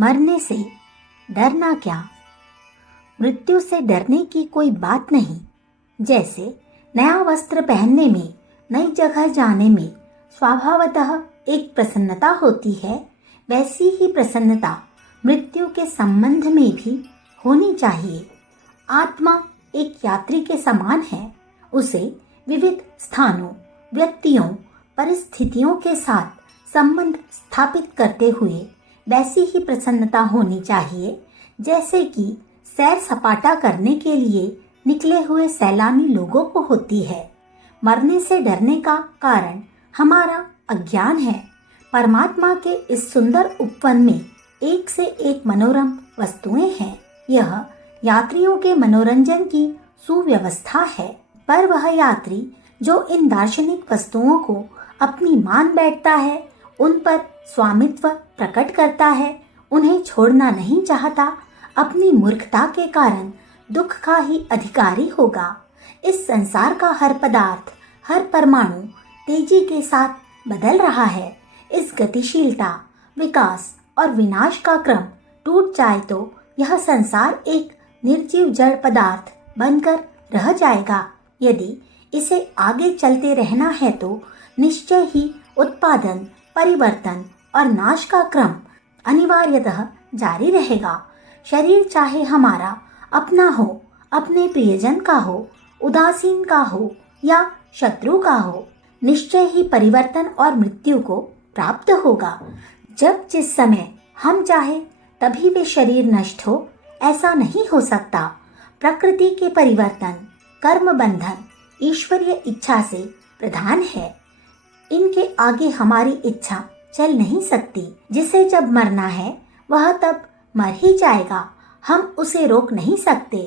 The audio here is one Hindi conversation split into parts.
मरने से डरना क्या? मृत्यु से डरने की कोई बात नहीं। जैसे नया वस्त्र पहनने में, नई जगह जाने में स्वभावतः एक प्रसन्नता होती है, वैसी ही प्रसन्नता मृत्यु के संबंध में भी होनी चाहिए। आत्मा एक यात्री के समान है। उसे विविध स्थानों, व्यक्तियों, परिस्थितियों के साथ संबंध स्थापित करते हुए वैसी ही प्रसन्नता होनी चाहिए जैसे कि सैर सपाटा करने के लिए निकले हुए सैलानी लोगों को होती है। मरने से डरने का कारण हमारा अज्ञान है। परमात्मा के इस सुंदर उपवन में एक से एक मनोरम वस्तुएं हैं। यह यात्रियों के मनोरंजन की सुव्यवस्था है, पर वह यात्री जो इन दार्शनिक वस्तुओं को अपनी मान बैठता है, उन पर स्वामित्व प्रकट करता है, उन्हें छोड़ना नहीं चाहता, अपनी मूर्खता के कारण दुख का ही अधिकारी होगा। इस संसार का हर पदार्थ, हर परमाणु तेजी के साथ बदल रहा है। इस गतिशीलता, विकास और विनाश का क्रम टूट जाए तो यह संसार एक निर्जीव जड़ पदार्थ बनकर रह जाएगा। यदि इसे आगे चलते रहना है तो निश्चय ही उत्पादन, परिवर्तन और नाश का क्रम अनिवार्यतः जारी रहेगा। शरीर चाहे हमारा अपना हो, अपने प्रियजन का हो, उदासीन का हो या शत्रु का हो, निश्चय ही परिवर्तन और मृत्यु को प्राप्त होगा। जब जिस समय हम चाहे तभी वे शरीर नष्ट हो, ऐसा नहीं हो सकता। प्रकृति के परिवर्तन, कर्म बंधन ईश्वरीय इच्छा से प्रधान है। इनके आगे हमारी इच्छा चल नहीं सकती। जिसे जब मरना है वह तब मर ही जाएगा, हम उसे रोक नहीं सकते।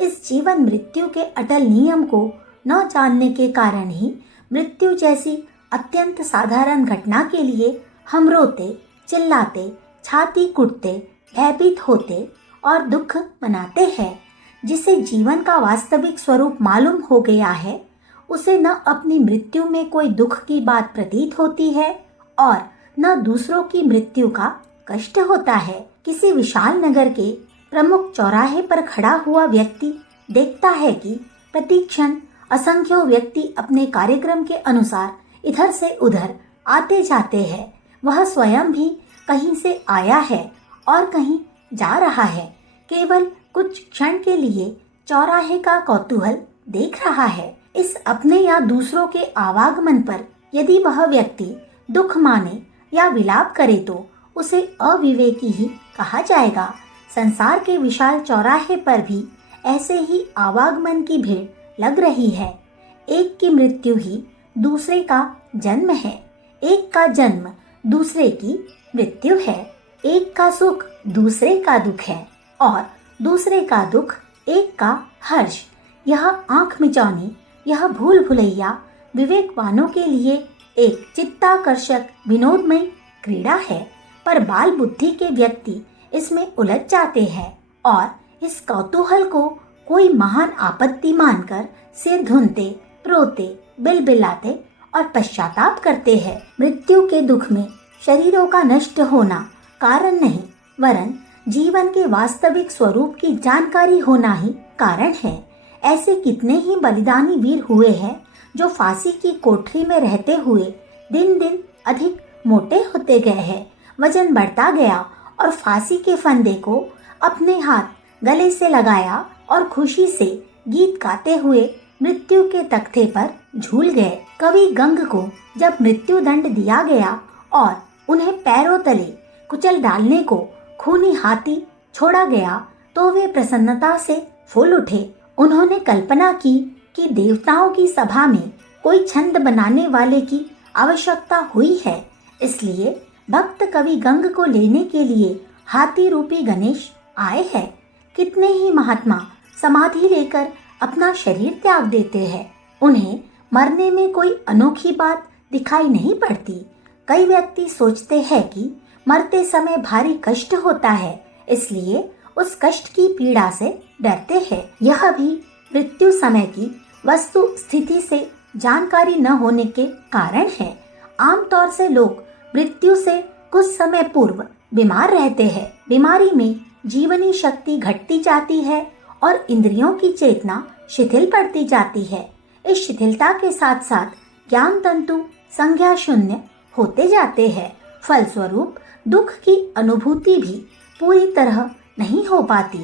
इस जीवन मृत्यु के अटल नियम को न जानने के कारण ही मृत्यु जैसी अत्यंत साधारण घटना के लिए हम रोते, चिल्लाते, छाती कुटते, भयभीत होते और दुख मनाते हैं। जिसे जीवन का वास्तविक स्वरूप मालूम हो गया है, उसे न अपनी मृत्यु में कोई दुख की बात प्रतीत होती है और न दूसरों की मृत्यु का कष्ट होता है। किसी विशाल नगर के प्रमुख चौराहे पर खड़ा हुआ व्यक्ति देखता है कि प्रतिक्षण असंख्यों व्यक्ति अपने कार्यक्रम के अनुसार इधर से उधर आते जाते हैं। वह स्वयं भी कहीं से आया है और कहीं जा रहा है। केवल कुछ क्षण के लिए चौराहे का कौतूहल देख रहा है। इस अपने या दूसरों के आवागमन पर यदि वह व्यक्ति दुख माने या विलाप करे तो उसे अविवेकी ही कहा जाएगा। संसार के विशाल चौराहे पर भी ऐसे ही आवागमन की भीड़ लग रही है। एक की मृत्यु ही दूसरे का जन्म है, एक का जन्म दूसरे की मृत्यु है, एक का सुख दूसरे का दुख है और दूसरे का दुख एक का हर्ष। यह आंख मिचौनी, यह भूल भुलैया विवेकवानों के लिए एक चित्ताकर्षक विनोदमय क्रीड़ा है, पर बाल बुद्धि के व्यक्ति इसमें उलझ जाते हैं और इस कौतूहल को कोई महान आपत्ति मानकर सिर धुनते, रोते, बिलबिलाते और पश्चाताप करते हैं। मृत्यु के दुख में शरीरों का नष्ट होना कारण नहीं, वरन जीवन के वास्तविक स्वरूप की जानकारी होना ही कारण है। ऐसे कितने ही बलिदानी वीर हुए हैं जो फांसी की कोठरी में रहते हुए दिन दिन अधिक मोटे होते गए हैं। वजन बढ़ता गया और फांसी के फंदे को अपने हाथ गले से लगाया और खुशी से गीत गाते हुए मृत्यु के तख्ते पर झूल गए। कवि गंग को जब मृत्यु दंड दिया गया और उन्हें पैरों तले कुचल डालने को खूनी हाथी छोड़ा गया तो वे प्रसन्नता से फूल उठे। उन्होंने कल्पना की कि देवताओं की सभा में कोई छंद बनाने वाले की आवश्यकता हुई है, इसलिए भक्त कवि गंग को लेने के लिए हाथी रूपी गणेश आए हैं। कितने ही महात्मा समाधि लेकर अपना शरीर त्याग देते हैं। उन्हें मरने में कोई अनोखी बात दिखाई नहीं पड़ती। कई व्यक्ति सोचते हैं कि मरते समय भारी कष्ट होता है, इसलिए उस कष्ट की पीड़ा से डरते हैं। यह भी मृत्यु समय की वस्तु स्थिति से जानकारी न होने के कारण है। आमतौर से लोग मृत्यु से कुछ समय पूर्व बीमार रहते हैं। बीमारी में जीवनी शक्ति घटती जाती है और इंद्रियों की चेतना शिथिल पड़ती जाती है। इस शिथिलता के साथ साथ ज्ञान तंतु संज्ञा शून्य होते जाते हैं। फलस्वरूप दुख की अनुभूति भी पूरी तरह नहीं हो पाती।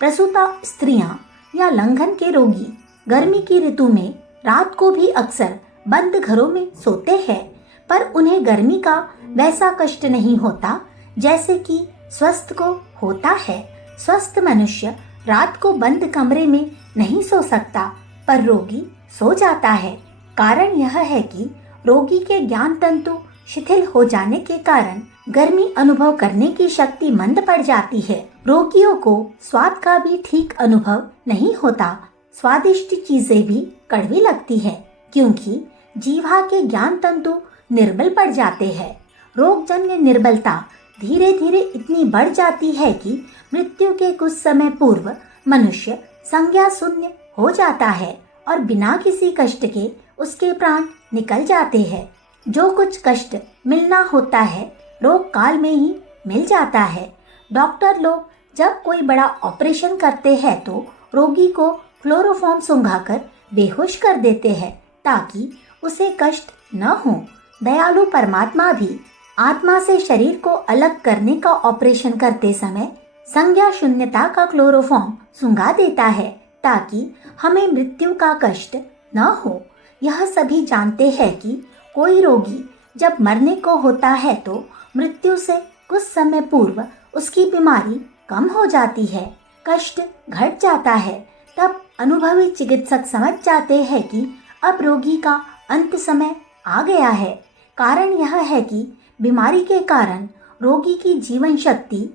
प्रसूता स्त्रियां या लंघन के रोगी गर्मी की ऋतु में रात को भी अक्सर बंद घरों में सोते हैं, पर उन्हें गर्मी का वैसा कष्ट नहीं होता जैसे कि स्वस्थ को होता है। स्वस्थ मनुष्य रात को बंद कमरे में नहीं सो सकता, पर रोगी सो जाता है। कारण यह है कि रोगी के ज्ञान तंतु शिथिल हो जाने के कारण गर्मी अनुभव करने की शक्ति मंद पड़ जाती है। रोगियों को स्वाद का भी ठीक अनुभव नहीं होता। स्वादिष्ट चीजें भी कड़वी लगती है, क्योंकि जीवा के ज्ञान तंतु निर्बल पड़ जाते हैं। रोगजन्य निर्बलता धीरे धीरे इतनी बढ़ जाती है कि मृत्यु के कुछ समय पूर्व मनुष्य संज्ञा शून्य हो जाता है और बिना किसी कष्ट के उसके प्राण निकल जाते हैं। जो कुछ कष्ट मिलना होता है रोग काल में ही मिल जाता है। डॉक्टर लोग जब कोई बड़ा ऑपरेशन करते हैं तो रोगी को क्लोरोफॉर्म सुंघाकर बेहोश कर देते हैं ताकि उसे कष्ट न हो। दयालु परमात्मा भी आत्मा से शरीर को अलग करने का ऑपरेशन करते समय संज्ञा शून्यता का क्लोरोफॉर्म सुंघा देता है ताकि हमें मृत्यु का कष्ट न हो। यह सभी जानते हैं कि कोई रोगी जब मरने को होता है तो मृत्यु से कुछ समय पूर्व उसकी बीमारी कम हो जाती है, कष्ट घट जाता है। तब अनुभवी चिकित्सक समझ जाते हैं कि अब रोगी का अंत समय आ गया है। कारण यह है कि बीमारी के कारण रोगी की जीवन शक्ति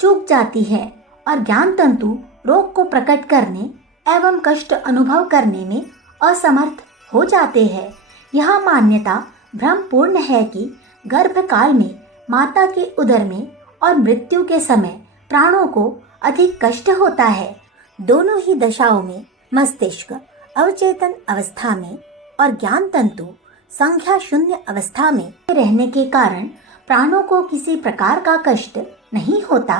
चूक जाती है और ज्ञान तंतु रोग को प्रकट करने एवं कष्ट अनुभव करने में असमर्थ हो जाते हैं। यह मान्यता भ्रमपूर्ण है कि गर्भकाल में माता के उदर में और मृत्यु के समय प्राणों को अधिक कष्ट होता है। दोनों ही दशाओं में मस्तिष्क अवचेतन अवस्था में और ज्ञान तंतु संख्या शून्य अवस्था में रहने के कारण प्राणों को किसी प्रकार का कष्ट नहीं होता।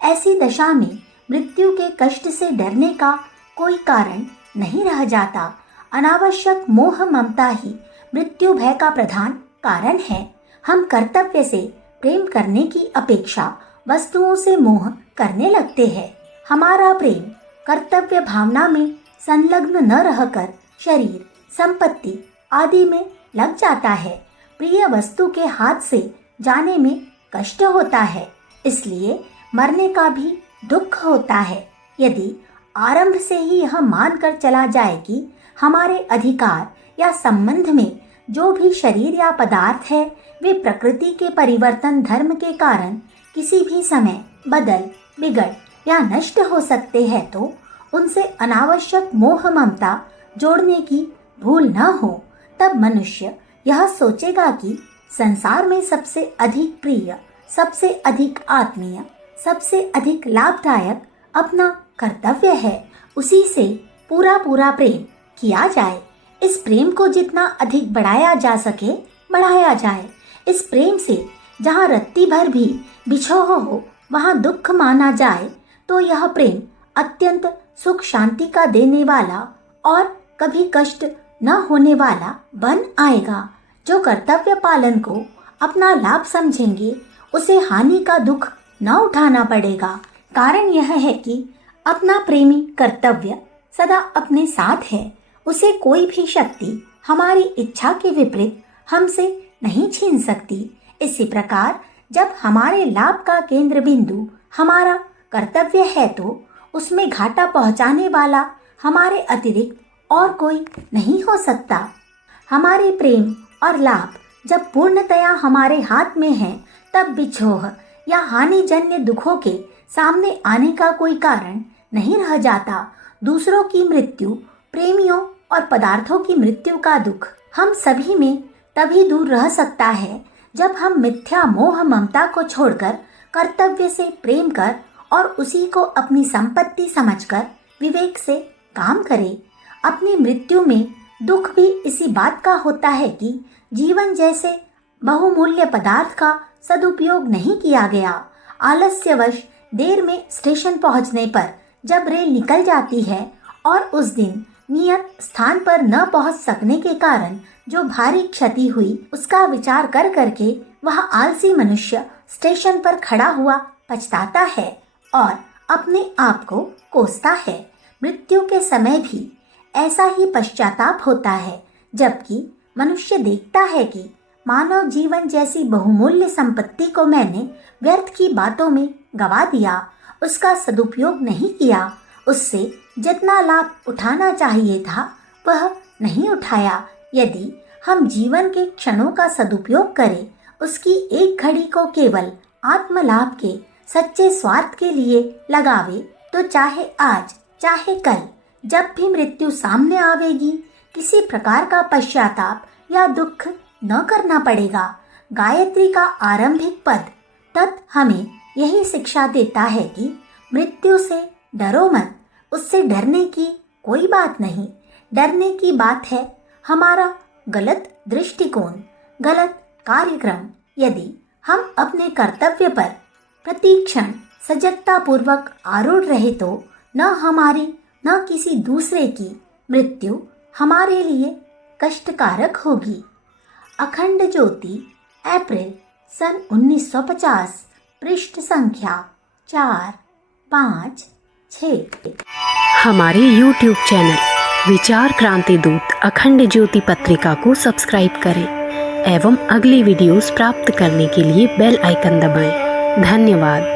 ऐसी दशा में मृत्यु के कष्ट से डरने का कोई कारण नहीं रह जाता। अनावश्यक मोह ममता ही मृत्यु भय का प्रधान कारण है। हम कर्तव्य से प्रेम करने की अपेक्षा वस्तुओं से मोह करने लगते हैं। हमारा प्रेम कर्तव्य भावना में संलग्न न रहकर शरीर, संपत्ति आदि में लग जाता है। प्रिय वस्तु के हाथ से जाने में कष्ट होता है, इसलिए मरने का भी दुख होता है। यदि आरंभ से ही यह मानकर चला जाए कि हमारे अधिकार या संबंध में जो भी शरीर या पदार्थ है वे प्रकृति के परिवर्तन धर्म के कारण किसी भी समय बदल, बिगड़ या नष्ट हो सकते हैं, तो उनसे अनावश्यक मोह ममता जोड़ने की भूल न हो। तब मनुष्य यह सोचेगा कि संसार में सबसे अधिक प्रिय, सबसे अधिक आत्मीय, सबसे अधिक लाभदायक अपना कर्तव्य है। उसी से पूरा पूरा प्रेम किया जाए। इस प्रेम को जितना अधिक बढ़ाया जा सके बढ़ाया जाए। इस प्रेम से जहाँ रत्ती भर भी बिछोह हो वहाँ दुख माना जाए तो यह प्रेम अत्यंत सुख शांति का देने वाला और कभी कष्ट न होने वाला बन आएगा। जो कर्तव्य पालन को अपना लाभ समझेंगे उसे हानि का दुख न उठाना पड़ेगा। कारण यह है कि अपना प्रेमी कर्तव्य सदा अपने साथ है। उसे कोई भी शक्ति हमारी इच्छा के विपरीत हमसे नहीं छीन सकती। इसी प्रकार जब हमारे लाभ का केंद्र बिंदु हमारा कर्तव्य है तो उसमें घाटा पहुंचाने वाला हमारे अतिरिक्त और कोई नहीं हो सकता। हमारे प्रेम और लाभ जब पूर्णतया हमारे हाथ में है तब बिछोह या हानिजन्य दुखों के सामने आने का कोई कारण नहीं रह जाता। दूसरों की मृत्यु, प्रेमियों और पदार्थों की मृत्यु का दुख हम सभी में तभी दूर रह सकता है जब हम मिथ्या मोह ममता को छोड़कर कर्तव्य से प्रेम कर और उसी को अपनी संपत्ति समझकर विवेक से काम करें। अपनी मृत्यु में दुख भी इसी बात का होता है कि जीवन जैसे बहुमूल्य पदार्थ का सदुपयोग नहीं किया गया। आलस्यवश देर में स्टेशन पहुंचने पर जब रेल निकल जाती है और उस दिन नियत स्थान पर न पहुंच सकने के कारण जो भारी क्षति हुई, उसका विचार कर करके वह आलसी मनुष्य स्टेशन पर खड़ा हुआ पछताता है और अपने आप को कोसता है। मृत्यु के समय भी ऐसा ही पश्चाताप होता है, जबकि मनुष्य देखता है कि मानव जीवन जैसी बहुमूल्य संपत्ति को मैंने व्यर्थ की बातों में गवा दिया, उसका सदुपयोग नहीं किया, उससे जितना लाभ उठाना चाहिए था वह नहीं उठाया। यदि हम जीवन के क्षणों का सदुपयोग करें, उसकी एक घड़ी को केवल आत्मलाभ के सच्चे स्वार्थ के लिए लगावे, तो चाहे आज चाहे कल जब भी मृत्यु सामने आवेगी, किसी प्रकार का पश्चाताप या दुख न करना पड़ेगा। गायत्री का आरंभिक पद तत् हमें यही शिक्षा देता है कि मृत्यु से डरो मत, उससे डरने की कोई बात नहीं। डरने की बात है हमारा गलत दृष्टिकोण, गलत कार्यक्रम। यदि हम अपने कर्तव्य पर प्रतिक्षण सजगता पूर्वक आरूढ़ रहे तो न हमारी न किसी दूसरे की मृत्यु हमारे लिए कष्टकारक होगी। अखंड ज्योति, अप्रैल सन 1950, पृष्ठ संख्या 4, 5, 6। हमारे YouTube चैनल विचार क्रांति दूत अखंड ज्योति पत्रिका को सब्सक्राइब करें एवं अगली वीडियोस प्राप्त करने के लिए बेल आइकन दबाएं। धन्यवाद।